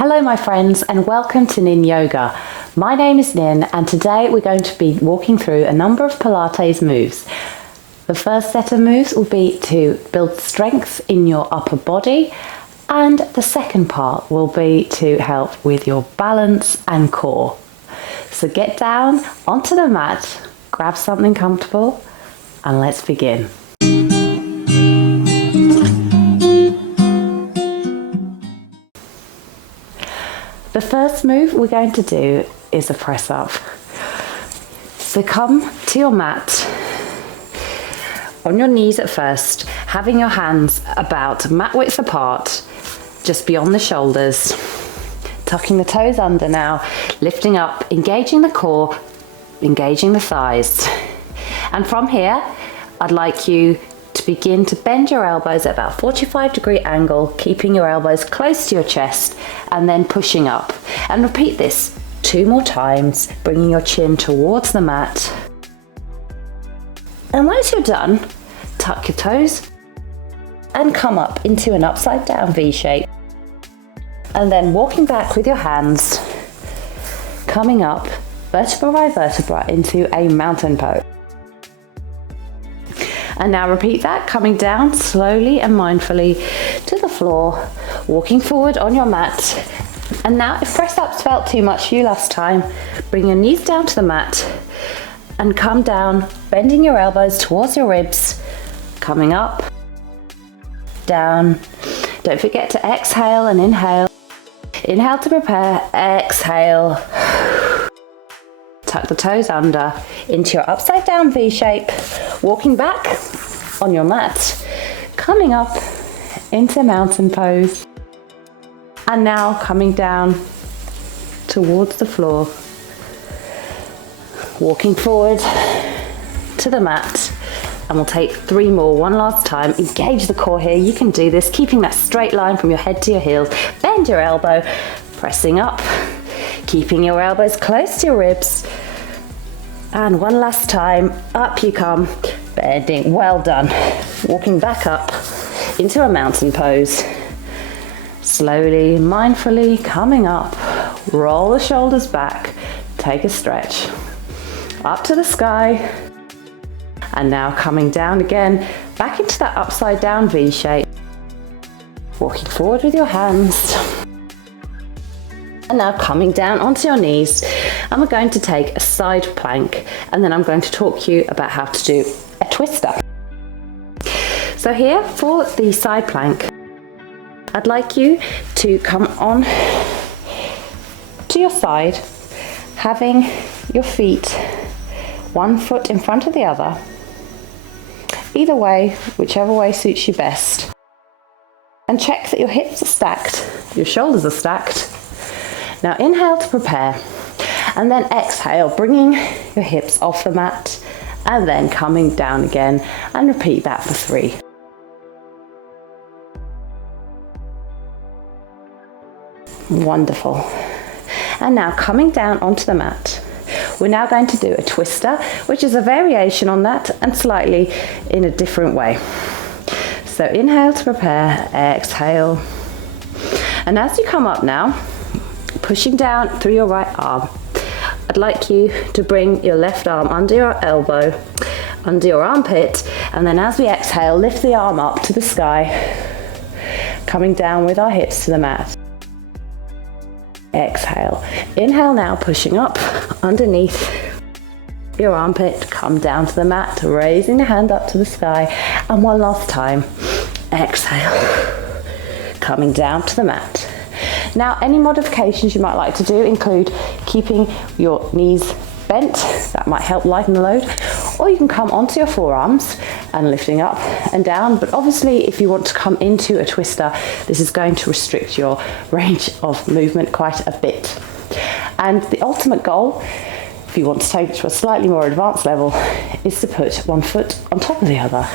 Hello my friends and welcome to Nin Yoga. My name is Nin and today we're going to be walking through a number of Pilates moves. The first set of moves will be to build strength in your upper body, and the second part will be to help with your balance and core. So get down onto the mat, grab something comfortable and let's begin. The first move we're going to do is a press up. So come to your mat on your knees at first, having your hands about mat width apart, just beyond the shoulders. Tucking the toes under now, lifting up, engaging the core, engaging the thighs. And from here, I'd like you to begin to bend your elbows at about 45-degree angle, keeping your elbows close to your chest and then pushing up. And repeat this 2 more times, bringing your chin towards the mat. And once you're done, tuck your toes and come up into an upside down V shape. And then walking back with your hands, coming up vertebra by vertebra into a mountain pose. And now repeat that, coming down slowly and mindfully to the floor, walking forward on your mat. And now if press ups felt too much for you last time, bring your knees down to the mat and come down, bending your elbows towards your ribs, coming up, down. Don't forget to exhale and inhale. Inhale to prepare, exhale. Tuck the toes under into your upside down V shape, walking back on your mat, coming up into mountain pose. And now coming down towards the floor, walking forward to the mat. And we'll take 3 more, one last time. Engage the core here. You can do this, keeping that straight line from your head to your heels. Bend your elbow, pressing up, keeping your elbows close to your ribs. And one last time, up you come, bending, well done. Walking back up into a mountain pose. Slowly, mindfully coming up, roll the shoulders back, take a stretch. Up to the sky. And now coming down again, back into that upside down V shape. Walking forward with your hands. And now coming down onto your knees, and we're going to take a side plank, and then I'm going to talk to you about how to do a twister. So here for the side plank, I'd like you to come on to your side, having your feet 1 foot in front of the other. Either way, whichever way suits you best. And check that your hips are stacked, your shoulders are stacked. Now inhale to prepare, and then exhale, bringing your hips off the mat, and then coming down again, and repeat that for 3. Wonderful. And now coming down onto the mat, we're now going to do a twister, which is a variation on that and slightly in a different way. So inhale to prepare, exhale. And as you come up now, pushing down through your right arm, I'd like you to bring your left arm under your elbow, under your armpit, and then as we exhale, lift the arm up to the sky, coming down with our hips to the mat. Exhale. Inhale now, pushing up underneath your armpit, come down to the mat, raising the hand up to the sky, and one last time, exhale, coming down to the mat. Now, any modifications you might like to do include keeping your knees bent, that might help lighten the load, or you can come onto your forearms and lifting up and down, but obviously if you want to come into a twister, this is going to restrict your range of movement quite a bit. And the ultimate goal, if you want to take it to a slightly more advanced level, is to put 1 foot on top of the other.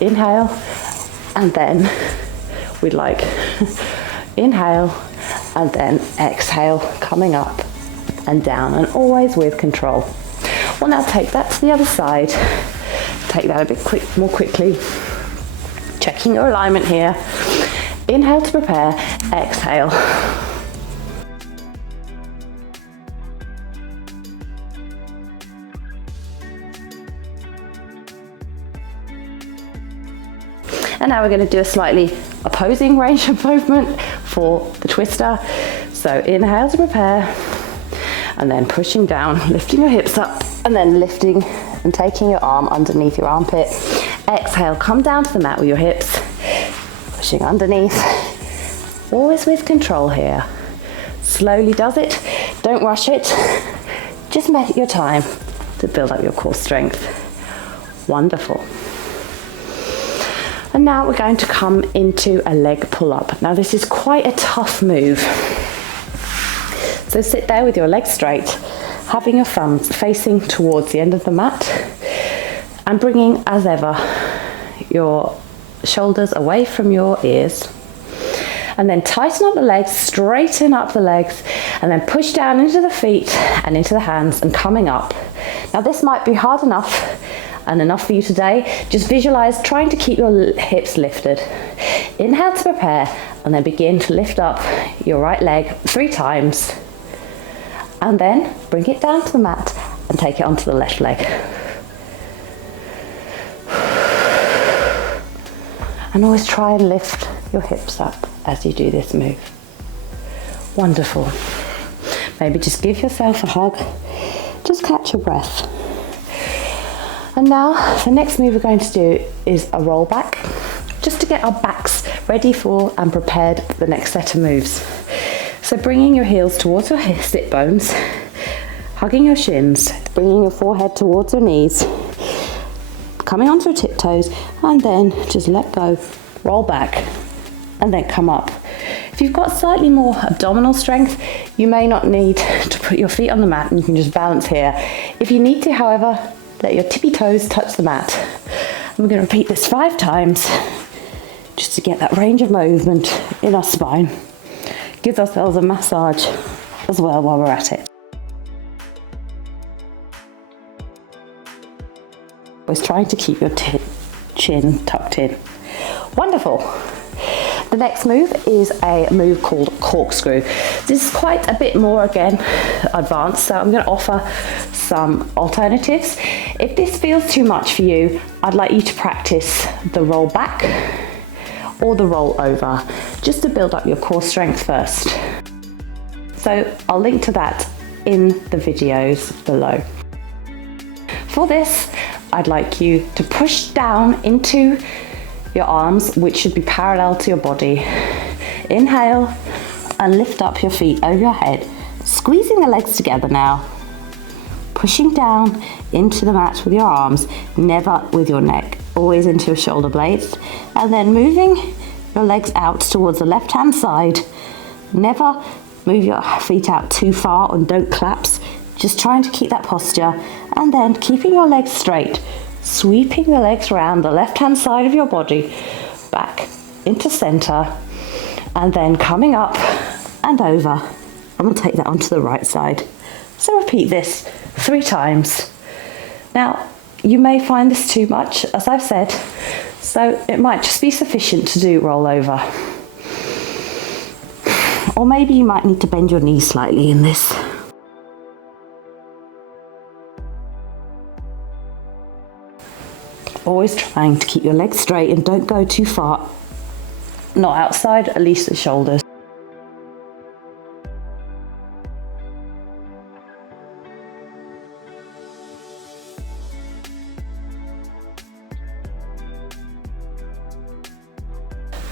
Inhale, and then we'd like inhale, and then exhale, coming up and down, and always with control. We'll now take that to the other side. Take that a bit more quickly. Checking your alignment here. Inhale to prepare, exhale. And now we're going to do a slightly opposing range of movement for the twister. So inhale to prepare, and then pushing down, lifting your hips up, and then lifting and taking your arm underneath your armpit. Exhale, come down to the mat with your hips, pushing underneath, always with control here. Slowly does it, don't rush it, just make your time to build up your core strength. Wonderful. And now we're going to come into a leg pull-up. Now this is quite a tough move. So sit there with your legs straight, having your thumbs facing towards the end of the mat, and bringing, as ever, your shoulders away from your ears. And then tighten up the legs, straighten up the legs, and then push down into the feet and into the hands and coming up. Now this might be hard enough and enough for you today. Just visualize trying to keep your hips lifted. Inhale to prepare, and then begin to lift up your right leg 3 times. And then bring it down to the mat and take it onto the left leg. And always try and lift your hips up as you do this move. Wonderful. Maybe just give yourself a hug. Just catch your breath. And now the next move we're going to do is a roll back, just to get our backs ready for and prepared for the next set of moves. So bringing your heels towards your sit bones, hugging your shins, bringing your forehead towards your knees, coming onto your tiptoes, and then just let go, roll back, and then come up. If you've got slightly more abdominal strength, you may not need to put your feet on the mat and you can just balance here. If you need to, however, let your tippy toes touch the mat. And we're going to repeat this 5 times just to get that range of movement in our spine. Gives ourselves a massage as well while we're at it. Always trying to keep your chin tucked in. Wonderful. The next move is a move called corkscrew. This is quite a bit more, again, advanced, so I'm going to offer some alternatives. If this feels too much for you, I'd like you to practice the roll back or the roll over, just to build up your core strength first. So I'll link to that in the videos below. For this, I'd like you to push down into your arms, which should be parallel to your body. Inhale and lift up your feet over your head, squeezing the legs together now. Pushing down into the mat with your arms, never with your neck, always into your shoulder blades. And then moving your legs out towards the left-hand side. Never move your feet out too far and don't collapse. Just trying to keep that posture. And then keeping your legs straight, sweeping the legs around the left-hand side of your body, back into center, and then coming up and over. And we'll take that onto the right side. So repeat this 3 times. Now, you may find this too much, as I've said, so it might just be sufficient to do roll over. Or maybe you might need to bend your knees slightly in this. Always trying to keep your legs straight and don't go too far. Not outside, at least the shoulders.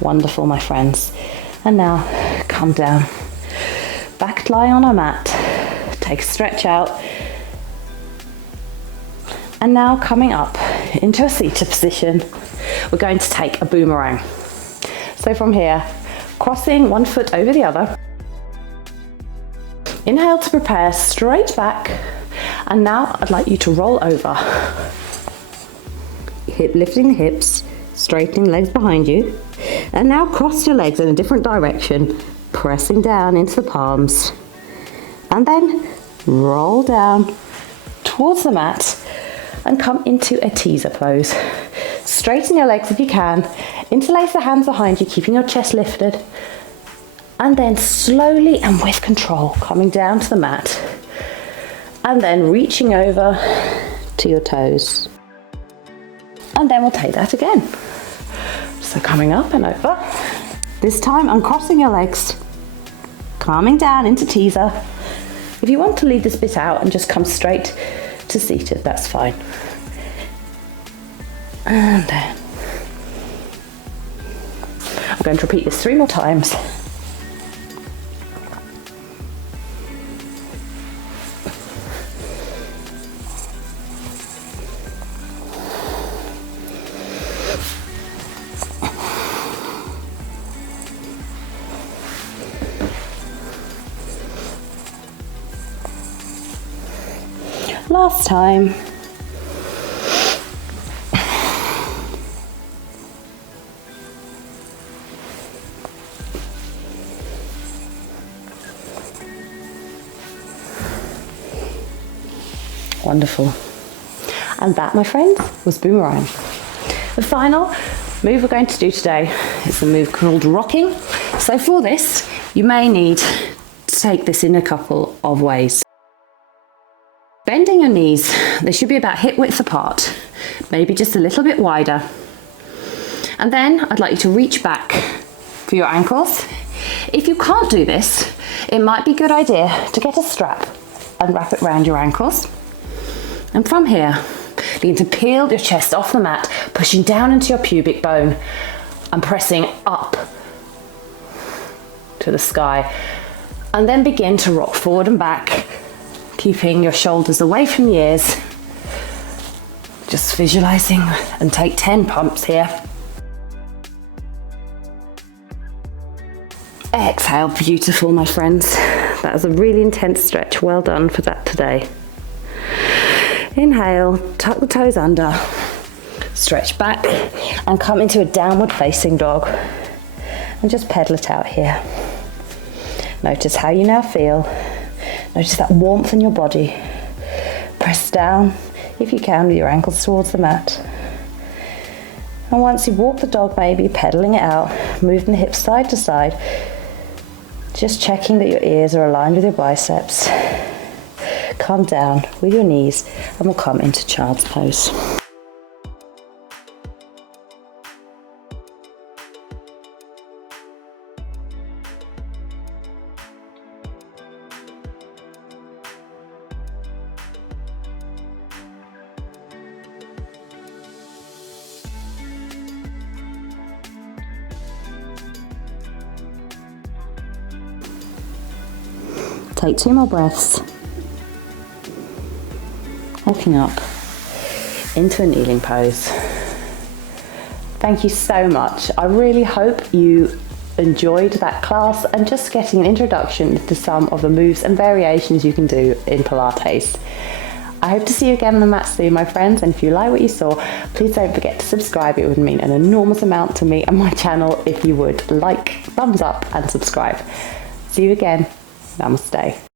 Wonderful, my friends. And now come down. Back lie on our mat. Take a stretch out. And now coming up into a seated position, we're going to take a boomerang. So from here, crossing one foot over the other. Inhale to prepare, straight back. And now I'd like you to roll over. Lifting the hips, straightening legs behind you. And now cross your legs in a different direction, pressing down into the palms. And then roll down towards the mat and come into a teaser pose. Straighten your legs if you can, interlace the hands behind you, keeping your chest lifted. And then slowly and with control, coming down to the mat. And then reaching over to your toes. And then we'll take that again. So coming up and over. This time uncrossing your legs, calming down into teaser. If you want to leave this bit out and just come straight to seated, that's fine. And then I'm going to repeat this 3 more times. Last time. Wonderful. And that, my friends, was boomerang. The final move we're going to do today is the move called rocking. So for this, you may need to take this in a couple of ways. Bending your knees, they should be about hip width apart, maybe just a little bit wider. And then I'd like you to reach back for your ankles. If you can't do this, it might be a good idea to get a strap and wrap it around your ankles. And from here, begin to peel your chest off the mat, pushing down into your pubic bone and pressing up to the sky. And then begin to rock forward and back, keeping your shoulders away from the ears. Just visualizing, and take 10 pumps here. Exhale, beautiful, my friends. That was a really intense stretch. Well done for that today. Inhale, tuck the toes under, stretch back and come into a downward facing dog. And just pedal it out here. Notice how you now feel. Notice that warmth in your body. Press down, if you can, with your ankles towards the mat. And once you walk the dog, maybe pedaling it out, moving the hips side to side, just checking that your ears are aligned with your biceps. Calm down with your knees and we'll come into child's pose. Take 2 more breaths. Walking up into a kneeling pose. Thank you so much. I really hope you enjoyed that class and just getting an introduction to some of the moves and variations you can do in Pilates. I hope to see you again on the mat soon, my friends, and if you like what you saw, please don't forget to subscribe. It would mean an enormous amount to me and my channel if you would like, thumbs up and subscribe. See you again. Namaste.